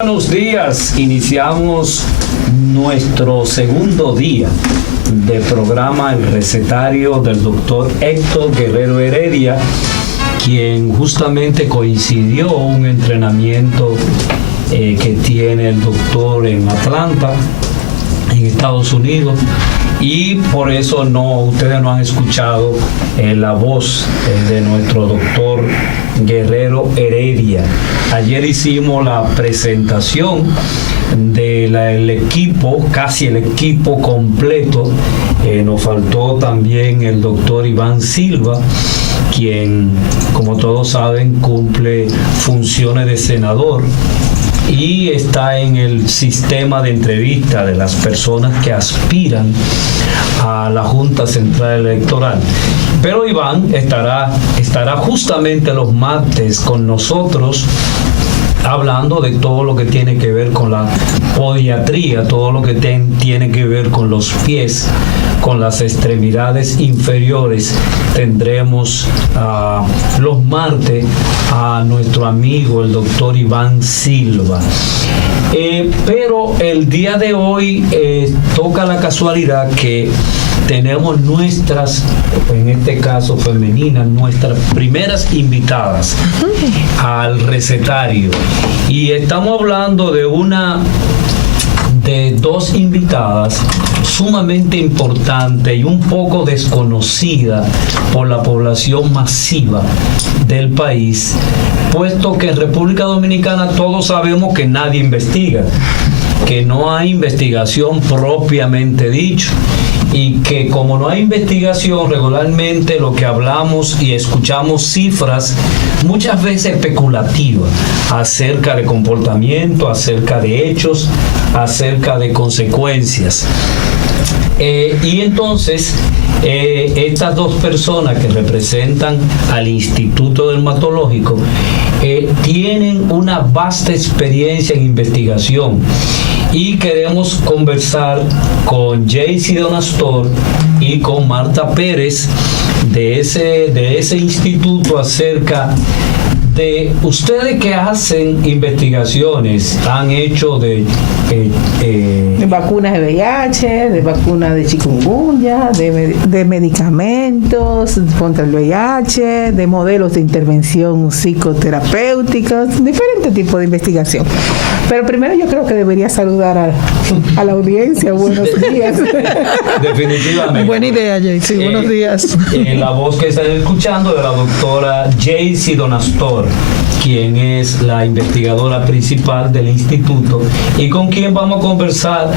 Buenos días, iniciamos nuestro segundo día de programa El Recetario del doctor Héctor Guerrero Heredia, quien justamente coincidió un entrenamiento que tiene el doctor en Atlanta, en Estados Unidos, y por eso ustedes no han escuchado la voz de nuestro doctor Guerrero Heredia. Ayer hicimos la presentación del equipo, casi el equipo completo. Nos faltó también el doctor Iván Silva, quien, como todos saben, cumple funciones de senador y está en el sistema de entrevista de las personas que aspiran a la Junta Central Electoral. Pero Iván estará justamente los martes con nosotros, hablando de todo lo que tiene que ver con la podiatría, todo lo que tiene que ver con los pies, con las extremidades inferiores. Tendremos los martes a nuestro amigo el doctor Iván Silva. Pero el día de hoy toca la casualidad que tenemos nuestras, en este caso femeninas, nuestras primeras invitadas al recetario. Y estamos hablando de dos invitadas sumamente importante y un poco desconocida por la población masiva del país, puesto que en República Dominicana todos sabemos que nadie investiga, que no hay investigación propiamente dicho, y que como no hay investigación, regularmente lo que hablamos y escuchamos cifras muchas veces especulativas acerca de comportamiento, acerca de hechos, acerca de consecuencias. Y entonces estas dos personas que representan al Instituto Dermatológico tienen una vasta experiencia en investigación, y queremos conversar con Jaycee Donastor y con Marta Pérez de ese instituto acerca de ustedes que hacen investigaciones, han hecho de vacunas de VIH, de vacunas de chikungunya, de medicamentos contra el VIH, de modelos de intervención psicoterapéuticos, diferentes tipos de investigación. Pero primero yo creo que debería saludar a la audiencia. Buenos días. Definitivamente. Buena idea, Jaycee. Buenos días. La voz que están escuchando de la doctora Jaycee Donastor, quien es la investigadora principal del instituto y con quien vamos a conversar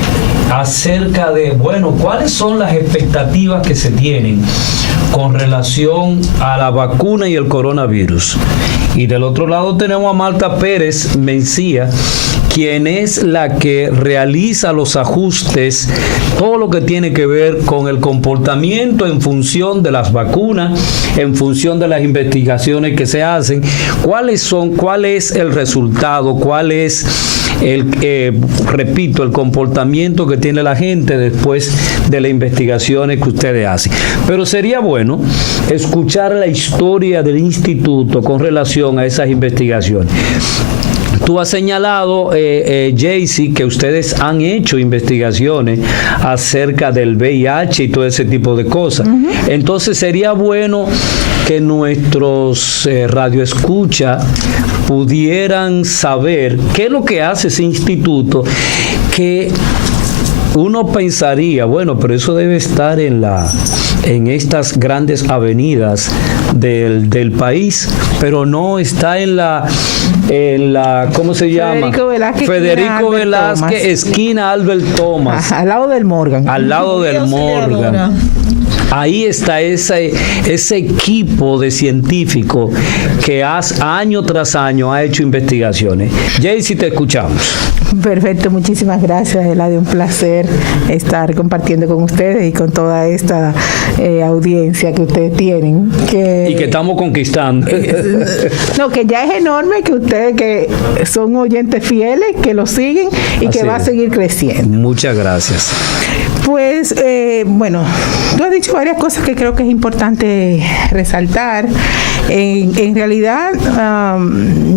acerca de, cuáles son las expectativas que se tienen con relación a la vacuna y el coronavirus. Y del otro lado tenemos a Marta Pérez Mencía, quien es la que realiza los ajustes, todo lo que tiene que ver con el comportamiento en función de las vacunas, en función de las investigaciones que se hacen, cuál es el resultado, cuál es el comportamiento que tiene la gente después de las investigaciones que ustedes hacen. Pero sería bueno escuchar la historia del instituto con relación a esas investigaciones. Tú has señalado, Jaycee, que ustedes han hecho investigaciones acerca del VIH y todo ese tipo de cosas. Uh-huh. Entonces sería bueno que nuestros radioescucha pudieran saber qué es lo que hace ese instituto, que uno pensaría, pero eso debe estar en estas grandes avenidas del país, pero no está en la ¿cómo se llama? Federico Velázquez, esquina Albert Thomas. Al lado del Morgan. Al lado del Morgan. Ahí está ese equipo de científicos que año tras año ha hecho investigaciones. Jaycee, te escuchamos. Perfecto, muchísimas gracias, Eladio. Un placer estar compartiendo con ustedes y con toda esta audiencia que ustedes tienen. Y que estamos conquistando. Que ya es enorme, que ustedes que son oyentes fieles, que lo siguen y así que va a seguir creciendo. Muchas gracias. Pues, bueno, tú has dicho varias cosas que creo que es importante resaltar. En realidad,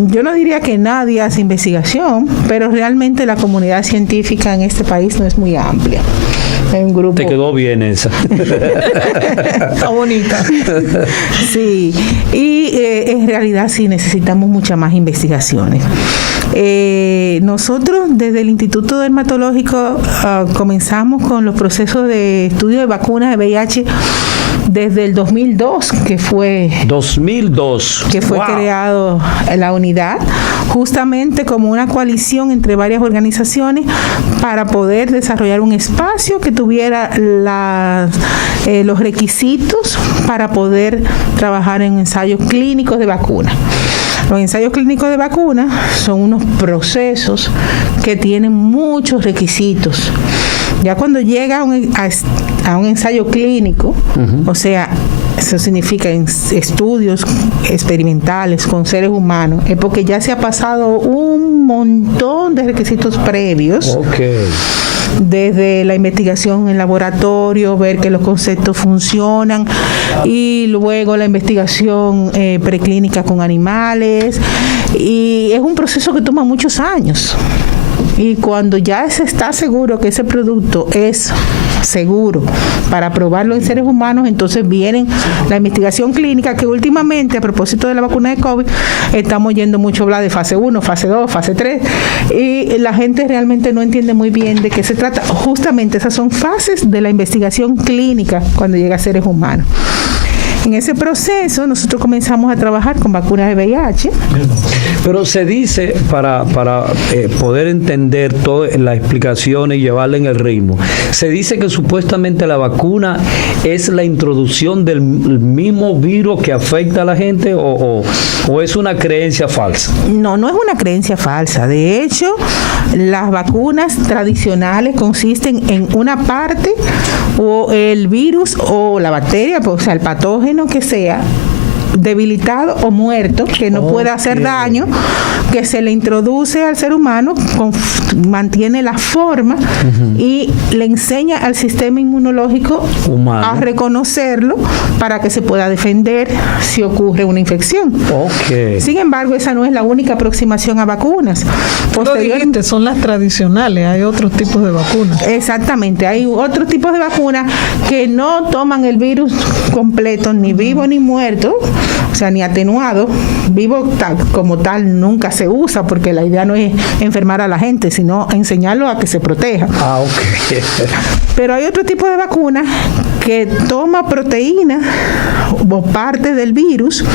yo no diría que nadie hace investigación, pero realmente la comunidad científica en este país no es muy amplia. Hay un grupo. Te quedó bien esa. Está bonita. Sí, y en realidad sí necesitamos muchas más investigaciones. Nosotros desde el Instituto Dermatológico comenzamos con los procesos de estudio de vacunas de VIH desde el 2002, que fue creado la unidad, justamente como una coalición entre varias organizaciones para poder desarrollar un espacio que tuviera los requisitos para poder trabajar en ensayos clínicos de vacunas. Los ensayos clínicos de vacunas son unos procesos que tienen muchos requisitos. Ya cuando llega a un ensayo clínico, o sea, eso significa estudios experimentales con seres humanos, es porque ya se ha pasado un montón de requisitos previos. Okay. Desde la investigación en laboratorio, ver que los conceptos funcionan, y luego la investigación preclínica con animales, y es un proceso que toma muchos años. Y cuando ya se está seguro que ese producto es seguro para probarlo en seres humanos, entonces viene la investigación clínica, que últimamente, a propósito de la vacuna de COVID, estamos yendo mucho a hablar de fase 1, fase 2, fase 3, y la gente realmente no entiende muy bien de qué se trata. Justamente esas son fases de la investigación clínica cuando llega a seres humanos. En ese proceso nosotros comenzamos a trabajar con vacunas de VIH. Pero se dice, para poder entender toda la explicación y llevarla en el ritmo, se dice que supuestamente la vacuna es la introducción del mismo virus que afecta a la gente, o es una creencia falsa. No, no es una creencia falsa. De hecho, las vacunas tradicionales consisten en una parte, o el virus o la bacteria, o sea, el patógeno que sea, debilitado o muerto, que no puede hacer daño, que se le introduce al ser humano, mantiene la forma y le enseña al sistema inmunológico humano a reconocerlo para que se pueda defender si ocurre una infección. Okay. Sin embargo, esa no es la única aproximación a vacunas. Posteriormente son las tradicionales, hay otros tipos de vacunas. Exactamente, hay otros tipos de vacunas que no toman el virus completo, ni vivo ni muerto, o sea, ni atenuado. Vivo como tal nunca se usa, porque la idea no es enfermar a la gente, sino enseñarlo a que se proteja. Okay. Pero hay otro tipo de vacuna que toma proteínas o parte del virus,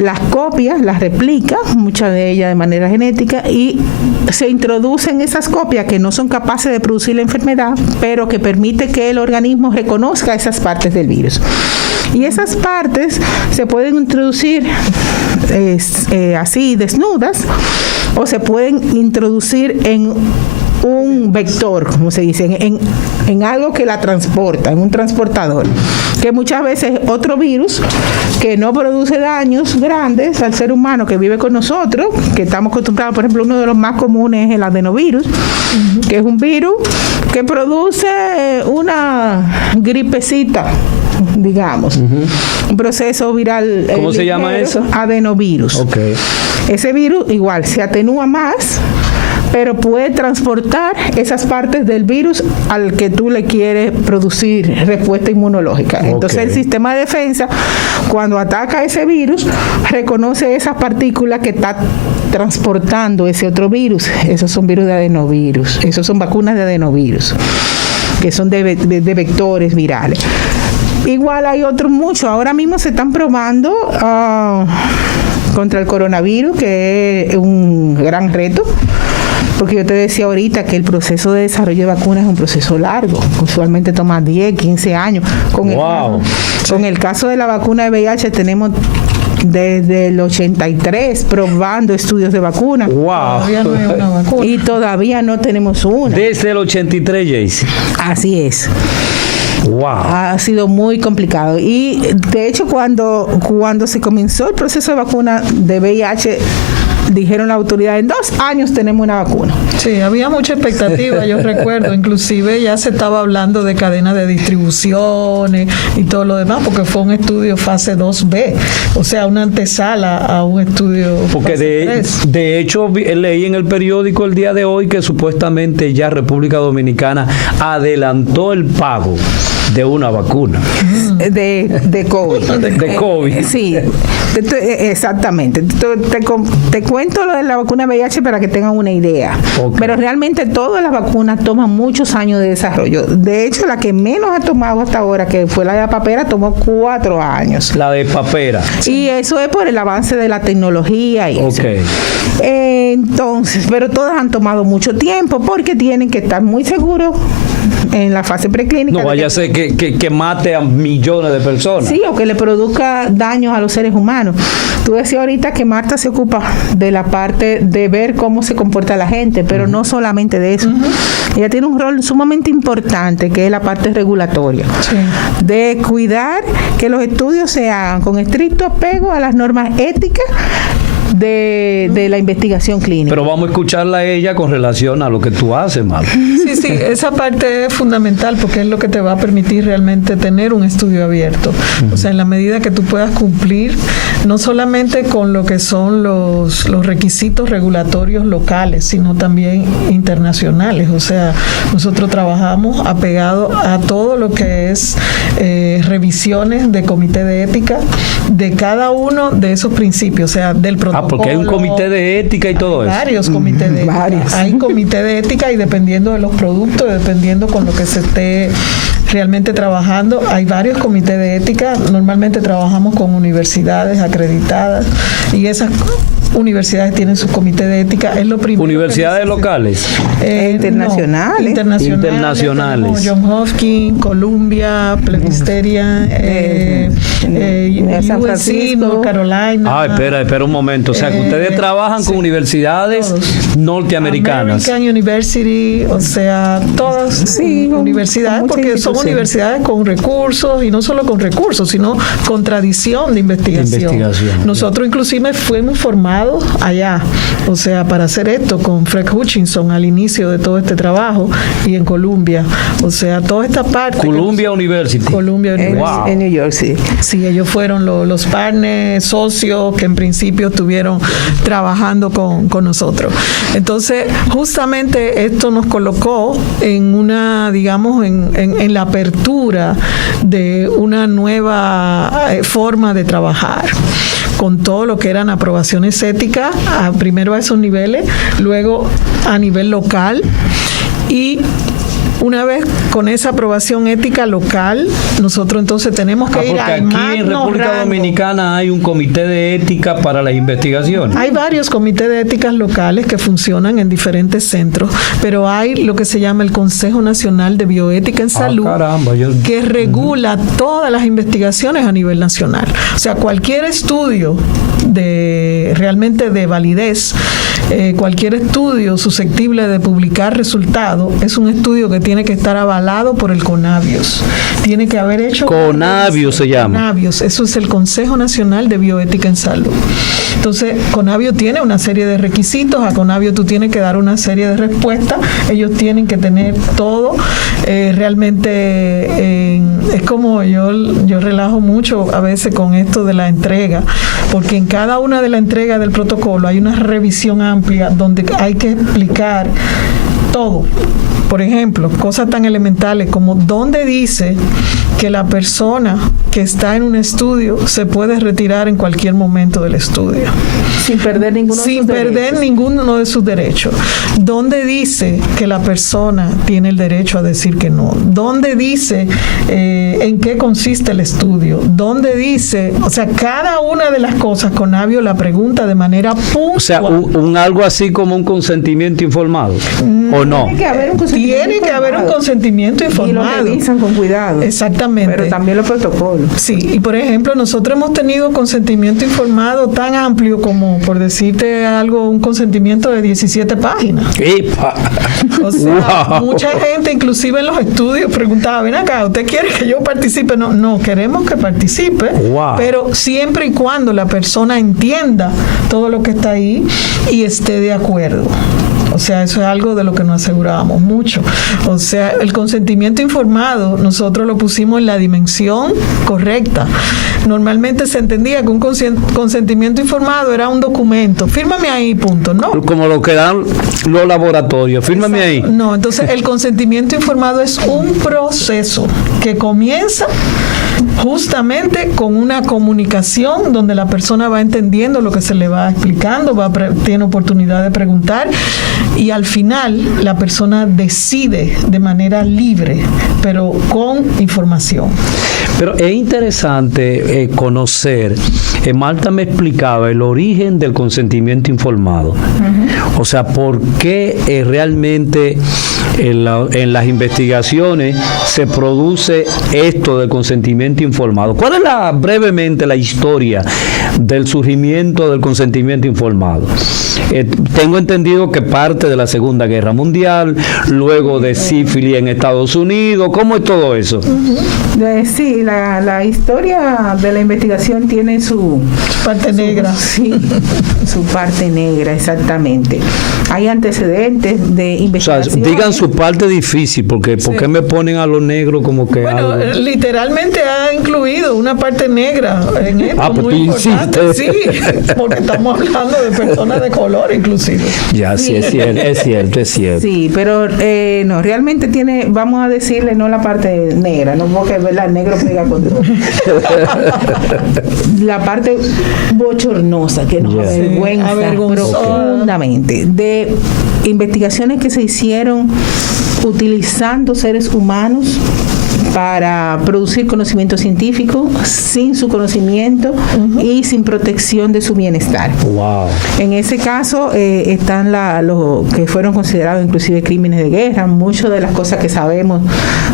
las copias, las replica, muchas de ellas de manera genética, y se introducen esas copias que no son capaces de producir la enfermedad, pero que permite que el organismo reconozca esas partes del virus. Y esas partes se pueden introducir así desnudas, o se pueden introducir en un vector, como se dice, en algo que la transporta, en un transportador, que muchas veces otro virus que no produce daños grandes al ser humano que vive con nosotros, que estamos acostumbrados. Por ejemplo, uno de los más comunes es el adenovirus, que es un virus que produce una gripecita, digamos, un proceso viral. ¿Cómo se llama eso? Adenovirus. Okay. Ese virus igual se atenúa más, pero puede transportar esas partes del virus al que tú le quieres producir respuesta inmunológica. Okay. Entonces el sistema de defensa, cuando ataca ese virus, reconoce esas partículas que está transportando ese otro virus. Esos son virus de adenovirus. Esos son vacunas de adenovirus, que son de vectores virales. Igual hay otros muchos. Ahora mismo se están probando contra el coronavirus, que es un gran reto, porque yo te decía ahorita que el proceso de desarrollo de vacunas es un proceso largo, usualmente toma 10, 15 años. Con el caso de la vacuna de VIH tenemos desde el 83 probando estudios de vacuna. Wow. Todavía no hay una vacuna. Y todavía no tenemos una. Desde el 83, Jaycee. Así es. Wow. Ha sido muy complicado. Y de hecho, cuando se comenzó el proceso de vacuna de VIH, dijeron la autoridad, en 2 años tenemos una vacuna. Sí, había mucha expectativa, yo recuerdo, inclusive ya se estaba hablando de cadena de distribuciones y todo lo demás, porque fue un estudio fase 2B, o sea, una antesala a un estudio porque fase 3. de hecho leí en el periódico el día de hoy que supuestamente ya República Dominicana adelantó el pago de una vacuna. De COVID. De COVID. Sí, exactamente. Te cuento lo de la vacuna VIH para que tengan una idea. Okay. Pero realmente todas las vacunas toman muchos años de desarrollo. De hecho, la que menos ha tomado hasta ahora, que fue la de la papera, tomó 4 años. La de papera. Y eso es por el avance de la tecnología y eso. Entonces, pero todas han tomado mucho tiempo porque tienen que estar muy seguros en la fase preclínica. No vaya a ser que mate a millones de personas. Sí, o que le produzca daños a los seres humanos. Tú decías ahorita que Marta se ocupa de la parte de ver cómo se comporta la gente, pero no solamente de eso. Ella tiene un rol sumamente importante, que es la parte regulatoria. Sí. De cuidar que los estudios se hagan con estricto apego a las normas éticas de la investigación clínica. Pero vamos a escucharla a ella con relación a lo que tú haces, Mal. Sí, esa parte es fundamental porque es lo que te va a permitir realmente tener un estudio abierto. O sea, en la medida que tú puedas cumplir no solamente con lo que son los requisitos regulatorios locales, sino también internacionales. O sea, nosotros trabajamos apegado a todo lo que es revisiones de comité de ética de cada uno de esos principios, o sea, del protocolo. Porque hay un comité de ética y todo eso. Varios comités de ética. Hay comité de ética y dependiendo de los productos, dependiendo con lo que se esté realmente trabajando, hay varios comités de ética. Normalmente trabajamos con universidades acreditadas y esas universidades tienen su comité de ética. Es lo primero. ¿Universidades locales? Internacionales. No, internacionales. Johns Hopkins, Columbia, Presbyterian, San USC, Francisco, North Carolina. Espera un momento. O sea, que ustedes trabajan con universidades norteamericanas. American University, o sea, todas universidades, porque son universidades con recursos, y no solo con recursos, sino con tradición de investigación. Nosotros inclusive fuimos formados allá, o sea, para hacer esto con Fred Hutchinson al inicio de todo este trabajo y en Columbia, o sea, toda esta parte. Columbia University. En New York, sí. Sí, ellos fueron los partners, socios que en principio estuvieron trabajando con nosotros. Entonces, justamente esto nos colocó en una, digamos, en la apertura de una nueva forma de trabajar, con todo lo que eran aprobaciones éticas, primero a esos niveles, luego a nivel local, y una vez con esa aprobación ética local, nosotros entonces tenemos que ir a aquí en República Dominicana hay un comité de ética para las investigaciones. Hay varios comités de éticas locales que funcionan en diferentes centros, pero hay lo que se llama el Consejo Nacional de Bioética en Salud, que regula todas las investigaciones a nivel nacional. O sea, cualquier estudio realmente de validez, cualquier estudio susceptible de publicar resultados, es un estudio que tiene que estar avalado por el CONABIOS. Tiene que haber hecho... CONABIOS se llama. CONABIOS, eso es el Consejo Nacional de Bioética en Salud. Entonces, CONABIOS tiene una serie de requisitos, a CONABIOS tú tienes que dar una serie de respuestas, ellos tienen que tener todo, realmente es como yo relajo mucho a veces con esto de la entrega, porque en cada una de las entregas del protocolo hay una revisión amplia donde hay que explicar todo. Por ejemplo, cosas tan elementales como dónde dice que la persona que está en un estudio se puede retirar en cualquier momento del estudio. Sin perder ninguno de sus derechos. ¿Dónde dice que la persona tiene el derecho a decir que no? ¿Dónde dice en qué consiste el estudio? ¿Dónde dice? O sea, cada una de las cosas, CONABIOS la pregunta de manera puntual. O sea, algo así como un consentimiento informado. ¿O ¿o no? Tiene que haber un consentimiento informado. Y lo revisan con cuidado. Exactamente. Pero también los protocolos. Sí, y por ejemplo, nosotros hemos tenido consentimiento informado tan amplio como, por decirte algo, un consentimiento de 17 páginas. ¡Epa! O sea, mucha gente, inclusive en los estudios, preguntaba, ven acá, ¿usted quiere que yo participe? No, queremos que participe, pero siempre y cuando la persona entienda todo lo que está ahí y esté de acuerdo. O sea, eso es algo de lo que nos asegurábamos mucho. O sea, el consentimiento informado nosotros lo pusimos en la dimensión correcta. Normalmente se entendía que un consentimiento informado era un documento. Fírmame ahí, punto. No. Como lo que dan los laboratorios. Fírmame ahí. No, entonces el consentimiento informado es un proceso que comienza justamente con una comunicación donde la persona va entendiendo lo que se le va explicando, tiene oportunidad de preguntar y al final la persona decide de manera libre, pero con información. Pero es interesante conocer, Marta me explicaba el origen del consentimiento informado. Uh-huh. O sea, por qué realmente en las investigaciones se produce esto del consentimiento informado. ¿Cuál es brevemente la historia del surgimiento del consentimiento informado? Tengo entendido que parte de la Segunda Guerra Mundial, luego de sífilis en Estados Unidos. ¿Cómo es todo eso? Uh-huh. Sí, la historia de la investigación tiene su parte negra. Sí, su parte negra, exactamente. Hay antecedentes de investigación. O sea, digan su parte difícil, porque ¿por qué me ponen a los negros como que bueno, algo? Literalmente ha incluido una parte negra en esto. Pues muy importante. Sí, porque estamos hablando de personas de color inclusive. Ya, sí, es cierto. Sí, pero no, realmente tiene, vamos a decirle, no la parte negra, no porque ¿verdad? El negro pega con todo. La parte bochornosa que nos avergüenza profundamente de investigaciones que se hicieron utilizando seres humanos para producir conocimiento científico sin su conocimiento y sin protección de su bienestar. Wow. En ese caso están los que fueron considerados inclusive crímenes de guerra. Muchas de las cosas que sabemos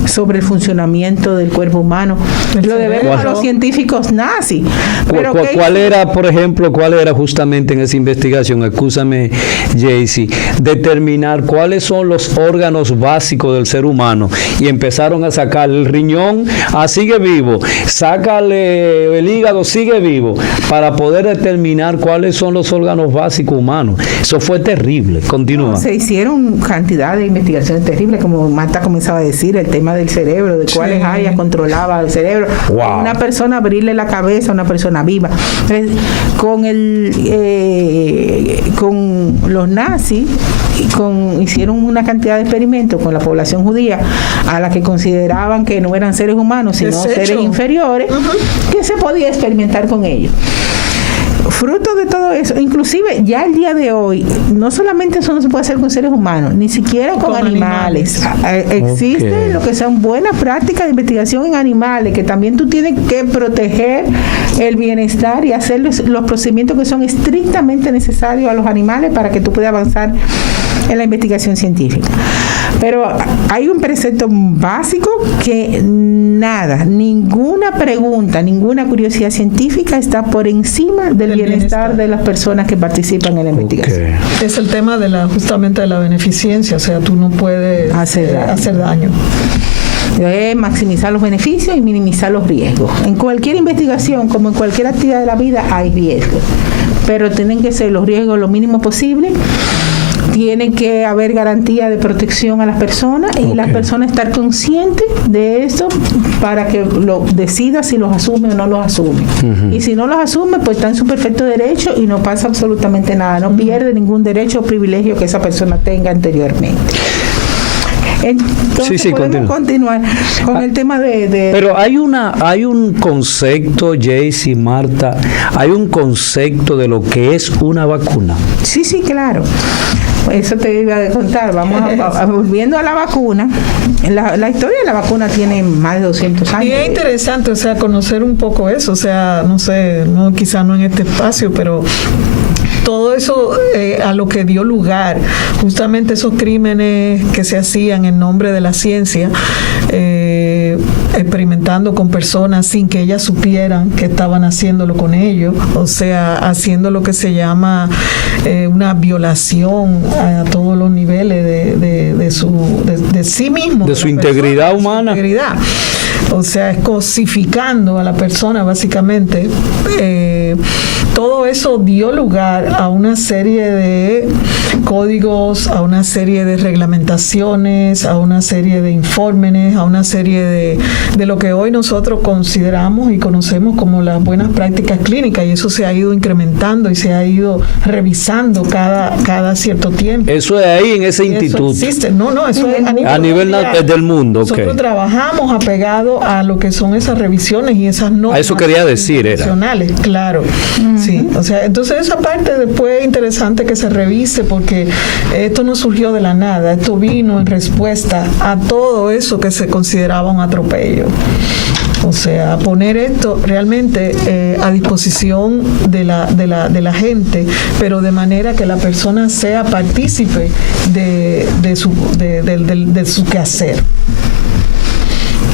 sobre el funcionamiento del cuerpo humano lo debemos a los científicos nazis. Pero ¿Cuál era justamente en esa investigación? Excúsame, Jaycee, determinar cuáles son los órganos básicos del ser humano y empezaron a sacar el riñón, sigue vivo, sácale el hígado, sigue vivo, para poder determinar cuáles son los órganos básicos humanos. Eso fue terrible. Continúa. Se hicieron cantidad de investigaciones terribles, como Marta comenzaba a decir, el tema del cerebro, de cuáles áreas controlaba el cerebro. Wow. Una persona abrirle la cabeza a una persona viva. Con los nazis hicieron una cantidad de experimentos con la población judía a la que consideraban que no eran seres humanos, sino seres inferiores, que se podía experimentar con ellos. Fruto de todo eso, inclusive ya el día de hoy, no solamente eso no se puede hacer con seres humanos, ni siquiera con animales. Existen lo que son buenas prácticas de investigación en animales, que también tú tienes que proteger el bienestar y hacer los procedimientos que son estrictamente necesarios a los animales para que tú puedas avanzar en la investigación científica. Pero hay un precepto básico que ninguna pregunta, ninguna curiosidad científica está por encima del bienestar de las personas que participan en la investigación. Es el tema justamente de la beneficencia, o sea, tú no puedes hacer daño. Debe maximizar los beneficios y minimizar los riesgos. En cualquier investigación, como en cualquier actividad de la vida, hay riesgos, pero tienen que ser los riesgos lo mínimo posible. Tiene que haber garantía de protección a las personas y las personas estar conscientes de eso para que lo decida si los asume o no los asume. Y si no los asume, pues está en su perfecto derecho y no pasa absolutamente nada. No pierde ningún derecho o privilegio que esa persona tenga anteriormente. Entonces podemos continuar con el tema de... Pero hay un concepto, Jaycee, Marta, hay un concepto de lo que es una vacuna. Sí, claro. Eso te iba a contar. Vamos volviendo a la vacuna. La historia de la vacuna tiene más de 200 años. Y es interesante, o sea, conocer un poco eso. O sea, no sé, quizá no en este espacio, pero todo eso a lo que dio lugar, justamente esos crímenes que se hacían en nombre de la ciencia, experimentando con personas sin que ellas supieran que estaban haciéndolo con ellos, o sea, haciendo lo que se llama una violación a todos los niveles de sí mismo, de su integridad humana. O sea, es cosificando a la persona básicamente. Todo eso dio lugar a una serie de códigos, a una serie de reglamentaciones, a una serie de informes, a una serie de lo que hoy nosotros consideramos y conocemos como las buenas prácticas clínicas, y eso se ha ido incrementando y se ha ido revisando cada cierto tiempo. Eso es ahí en ese instituto. Eso existe. No, eso es a nivel del mundo. Nosotros okay. Trabajamos apegado a lo que son esas revisiones y esas normas. A eso quería decir, internacionales, claro. Sí, o sea, entonces esa parte después es interesante que se revise, porque esto no surgió de la nada, esto vino en respuesta a todo eso que se consideraba un atropello. O sea, poner esto realmente a disposición de la gente, pero de manera que la persona sea partícipe de su quehacer.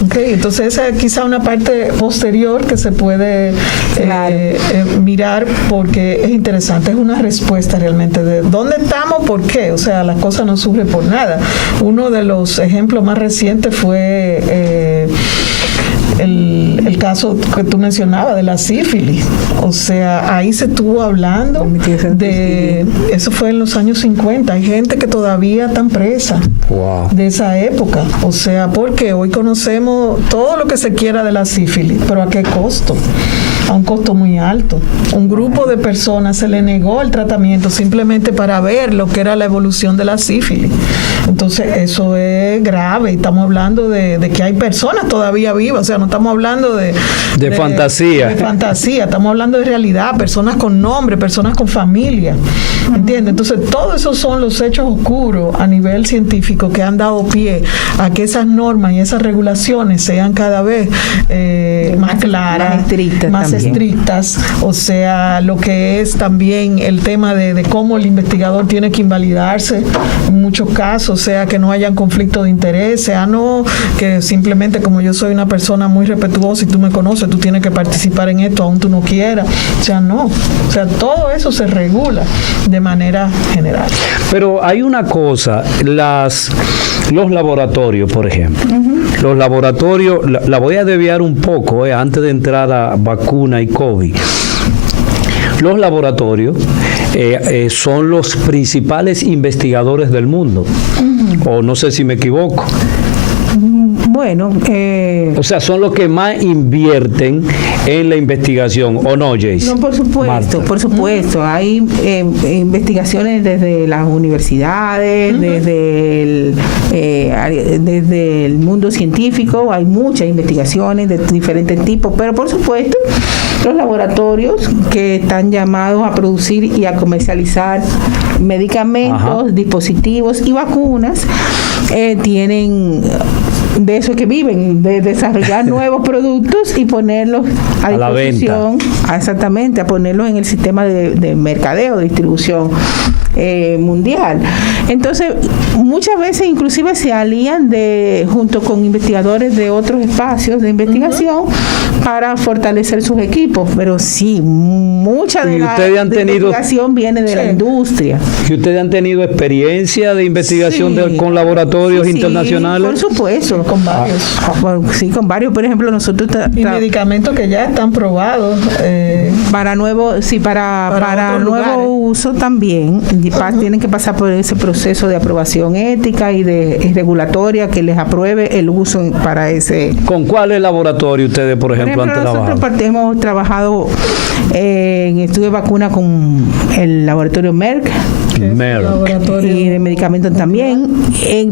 Okay, entonces esa es quizá una parte posterior que se puede mirar, porque es interesante, es una respuesta realmente de dónde estamos, por qué, o sea, las cosas no surgen por nada. Uno de los ejemplos más recientes fue el caso que tú mencionabas de la sífilis. O sea, ahí se estuvo hablando de eso, fue en los años 50. Hay gente que todavía están presa de esa época. O sea, porque hoy conocemos todo lo que se quiera de la sífilis, pero ¿a qué costo? A un costo muy alto. Un grupo de personas se le negó el tratamiento simplemente para ver lo que era la evolución de la sífilis. Entonces eso es grave, y estamos hablando de que hay personas todavía vivas. O sea, no estamos hablando de fantasía. De fantasía, estamos hablando de realidad, personas con nombre, personas con familia. ¿Entiendes? Entonces todos esos son los hechos oscuros a nivel científico que han dado pie a que esas normas y esas regulaciones sean cada vez más claras, más estrictas. O sea, lo que es también el tema de cómo el investigador tiene que invalidarse en muchos casos, o sea, que no hayan conflicto de interés, sea no que simplemente como yo soy una persona muy respetuosa y tú me conoces, tú tienes que participar en esto aún tú no quieras, o sea, no, o sea, todo eso se regula de manera general. Pero hay una cosa, los laboratorios, por ejemplo, los laboratorios, la voy a desviar un poco antes de entrar a vacuna y COVID. Los laboratorios son los principales investigadores del mundo, o no sé si me equivoco. Bueno, o sea, son los que más invierten en la investigación, ¿o no, Jace? No, por supuesto, Marta. Por supuesto. Hay investigaciones desde las universidades, desde el mundo científico, hay muchas investigaciones de diferentes tipos, pero por supuesto, los laboratorios que están llamados a producir y a comercializar medicamentos, dispositivos y vacunas, tienen de eso que viven, de desarrollar nuevos productos y ponerlos a disposición, exactamente, a ponerlos en el sistema de mercadeo, de distribución mundial. Entonces, muchas veces inclusive se alían junto con investigadores de otros espacios de investigación para fortalecer sus equipos, pero sí, mucha de la investigación viene de la industria. ¿Y ustedes han tenido experiencia de investigación con laboratorios internacionales? Por supuesto. Con varios. Sí, con varios. Por ejemplo, nosotros... y medicamentos que ya están probados. Para nuevo uso también. Tienen que pasar por ese proceso de aprobación ética y regulatoria que les apruebe el uso para ese... ¿Con cuáles laboratorios ustedes, por ejemplo, han trabajado? Nosotros hemos trabajado en estudio de vacuna con el laboratorio Merck. Y de medicamentos también.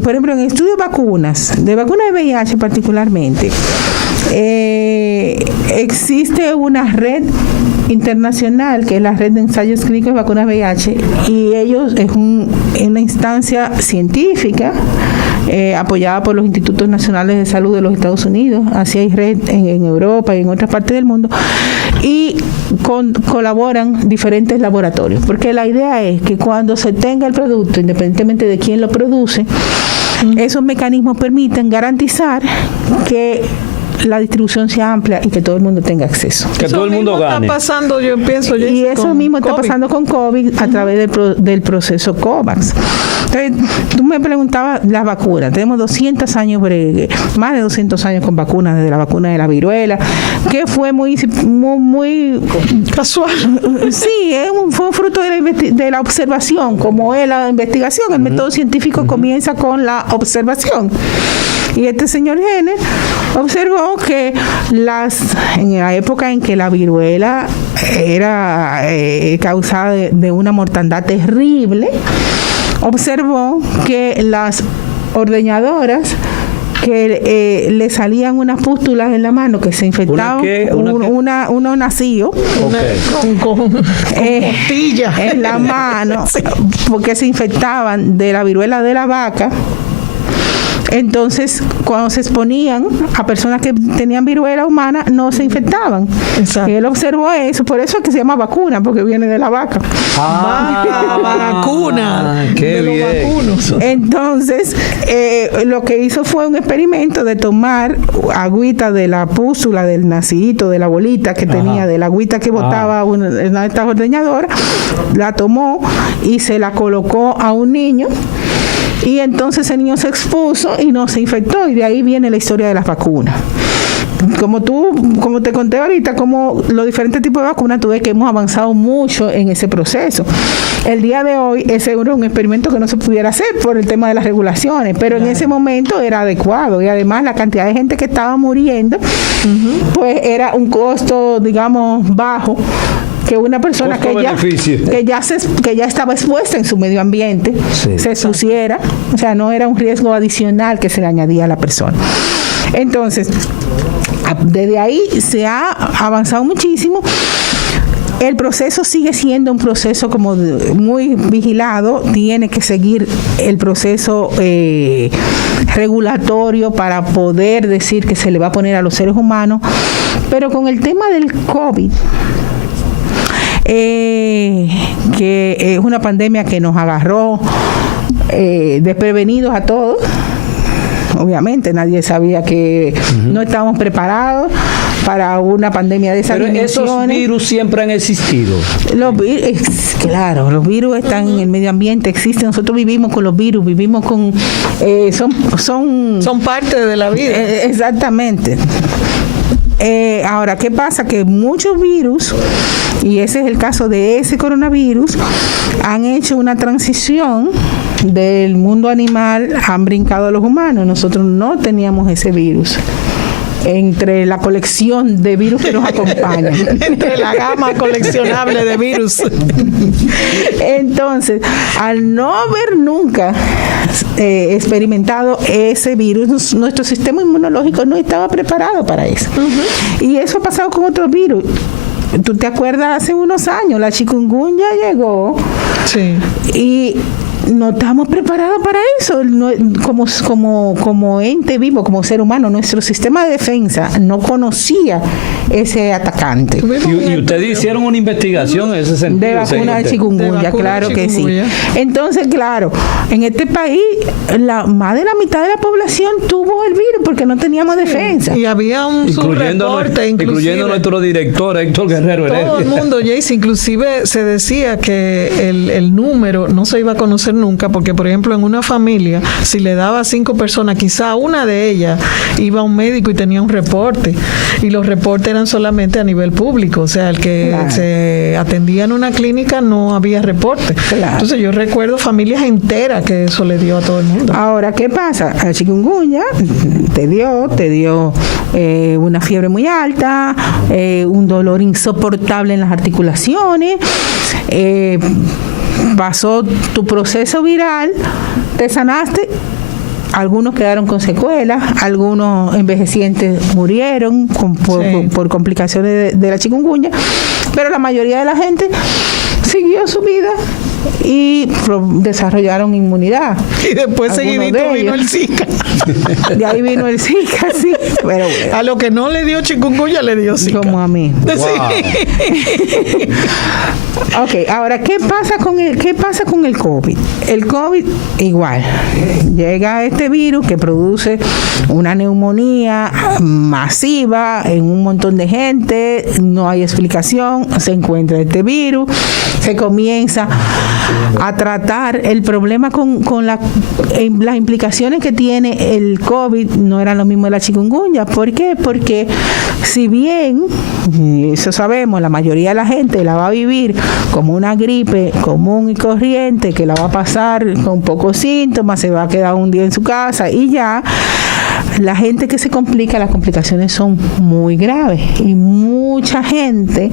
Por ejemplo, en estudio de vacunas de VIH particularmente, existe una red internacional que es la red de ensayos clínicos de vacunas VIH, y ellos es una instancia científica apoyada por los Institutos Nacionales de Salud de los Estados Unidos. Así hay red en Europa y en otras partes del mundo, y colaboran diferentes laboratorios, porque la idea es que cuando se tenga el producto, independientemente de quién lo produce, esos mecanismos permiten garantizar que la distribución sea amplia y que todo el mundo tenga acceso. Que todo el mundo gane. Está pasando, yo pienso, y eso mismo está pasando con COVID a través del proceso COVAX. Entonces, tú me preguntabas las vacunas. Tenemos 200 años, más de 200 años con vacunas, desde la vacuna de la viruela, que fue muy casual. Sí, fue un fruto de la observación, como es la investigación. El método científico comienza con la observación. Y este señor Jenner observó que en la época en que la viruela era causada de una mortandad terrible, observó que las ordeñadoras que le salían unas pústulas en la mano que se infectaban, uno nacido con costillas en la mano, sí, porque se infectaban de la viruela de la vaca. Entonces, cuando se exponían a personas que tenían viruela humana, no se infectaban. Exacto. Y él observó eso, por eso es que se llama vacuna, porque viene de la vaca. Vacuna. Qué de bien. Los vacunos. Entonces, lo que hizo fue un experimento de tomar agüita de la pústula, del nacito, de la bolita que tenía, de la agüita que botaba una de estas ordeñadoras, la tomó y se la colocó a un niño. Y entonces el niño se expuso y no se infectó, y de ahí viene la historia de las vacunas. Como te conté ahorita, como los diferentes tipos de vacunas, tú ves que hemos avanzado mucho en ese proceso. El día de hoy, ese era un experimento que no se pudiera hacer por el tema de las regulaciones, pero en ese momento era adecuado, y además la cantidad de gente que estaba muriendo, pues era un costo, digamos, bajo, que una persona que ya estaba expuesta en su medio ambiente se expusiera, o sea, no era un riesgo adicional que se le añadía a la persona. Entonces, desde ahí se ha avanzado muchísimo. El proceso sigue siendo un proceso como muy vigilado, tiene que seguir el proceso regulatorio para poder decir que se le va a poner a los seres humanos, pero con el tema del COVID, que es una pandemia que nos agarró desprevenidos a todos. Obviamente nadie sabía que no estábamos preparados para una pandemia de esas dimensiones. Pero esos virus siempre han existido. Claro, los virus están en el medio ambiente, existen. Nosotros vivimos con los virus, vivimos con... son parte de la vida. Exactamente. Ahora, ¿qué pasa? Que muchos virus, y ese es el caso de ese coronavirus, han hecho una transición del mundo animal, han brincado a los humanos. Nosotros no teníamos ese virus entre la colección de virus que nos acompañan. Entre la gama coleccionable de virus. Entonces, al no haber nunca experimentado ese virus, nuestro sistema inmunológico no estaba preparado para eso. Y eso ha pasado con otros virus. ¿Tú te acuerdas hace unos años? La chikungunya llegó. Sí. Y no estamos preparados para eso. No, como ente vivo, como ser humano, nuestro sistema de defensa no conocía ese atacante. Y ustedes hicieron una investigación en ese sentido. De vacuna de chikungunya, claro que sí. Entonces, claro, en este país, más de la mitad de la población tuvo el virus porque no teníamos defensa. Y había un subreporte, incluyendo nuestro director, Héctor Guerrero Heredia. Todo el mundo, Jace, inclusive se decía que el número no se iba a conocer nunca, porque por ejemplo en una familia, si le daba a 5 personas, quizá una de ellas iba a un médico y tenía un reporte, y los reportes eran solamente a nivel público, o sea, el que se atendía en una clínica no había reporte. Entonces yo recuerdo familias enteras que eso le dio a todo el mundo. Ahora, ¿qué pasa? El chikungunya te dio una fiebre muy alta, un dolor insoportable en las articulaciones, pasó tu proceso viral, te sanaste, algunos quedaron con secuelas, algunos envejecientes murieron por complicaciones de la chikungunya, pero la mayoría de la gente siguió su vida y desarrollaron inmunidad. Y después seguidito de vino ellos. el Zika. De ahí vino el Zika, sí. Pero bueno, A lo que no le dio chikungunya le dio Zika. como a mí. Sí. Ok, ahora, ¿qué pasa con el COVID? El COVID, igual, llega este virus que produce una neumonía masiva en un montón de gente, no hay explicación, se encuentra este virus, se comienza a tratar. El problema con las implicaciones que tiene el COVID no eran lo mismo de la chikungunya. ¿Por qué? Porque si bien, eso sabemos, la mayoría de la gente la va a vivir como una gripe común y corriente, que la va a pasar con pocos síntomas, se va a quedar un día en su casa y ya, la gente que se complica, las complicaciones son muy graves y mucha gente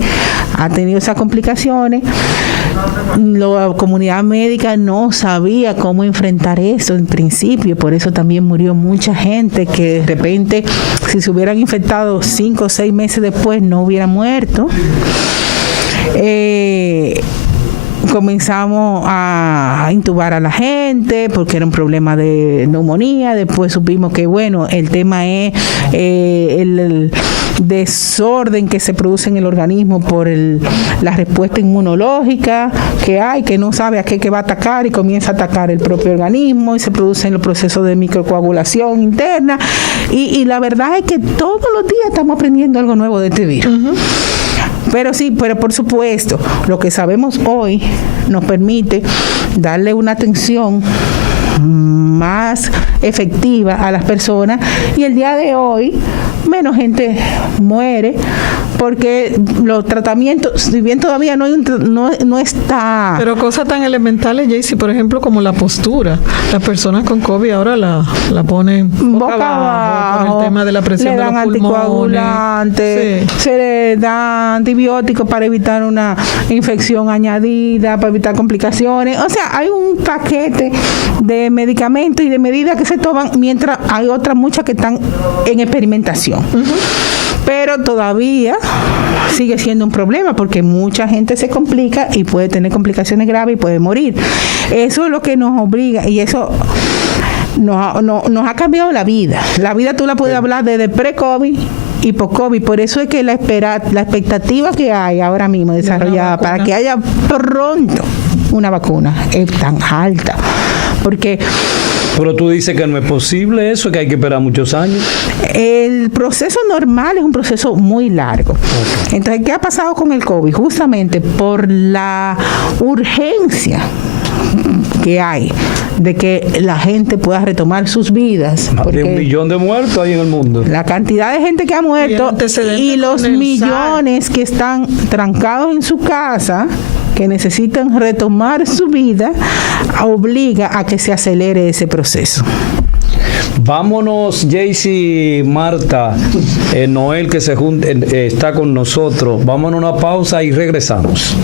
ha tenido esas complicaciones. La comunidad médica no sabía cómo enfrentar eso en principio, por eso también murió mucha gente que de repente, si se hubieran infectado 5 o 6 meses después, no hubiera muerto. Comenzamos a intubar a la gente porque era un problema de neumonía. Después supimos que, bueno, el tema es el desorden que se produce en el organismo por la respuesta inmunológica que hay, que no sabe a qué va a atacar y comienza a atacar el propio organismo y se producen los procesos de microcoagulación interna. Y la verdad es que todos los días estamos aprendiendo algo nuevo de este virus. Uh-huh. Pero sí, pero por supuesto, lo que sabemos hoy nos permite darle una atención más efectiva a las personas, y el día de hoy menos gente muere porque los tratamientos, si bien todavía no está. Pero cosas tan elementales, Jaycee, por ejemplo, como la postura. Las personas con COVID ahora la ponen boca abajo por el tema de la presión de los pulmones. Le dan anticoagulantes, sí. Se le da antibióticos para evitar una infección añadida, para evitar complicaciones. O sea, hay un paquete de medicamentos y de medidas que se toman, mientras hay otras muchas que están en experimentación. Uh-huh. Pero todavía sigue siendo un problema porque mucha gente se complica y puede tener complicaciones graves y puede morir. Eso es lo que nos obliga, y eso nos ha cambiado la vida. La vida tú la puedes hablar desde pre-COVID y post-COVID. Por eso es que la expectativa que hay ahora mismo desarrollada para que haya pronto una vacuna es tan alta. Porque... Pero tú dices que no es posible eso, que hay que esperar muchos años. El proceso normal es un proceso muy largo. Okay. Entonces, ¿qué ha pasado con el COVID? Justamente por la urgencia que hay de que la gente pueda retomar sus vidas. Más de 1 millón de muertos hay en el mundo. La cantidad de gente que ha muerto y los millones que están trancados en su casa, que necesitan retomar su vida, obliga a que se acelere ese proceso. Vámonos, Jaycee, Marta, Noel, que está con nosotros. Vámonos a una pausa y regresamos.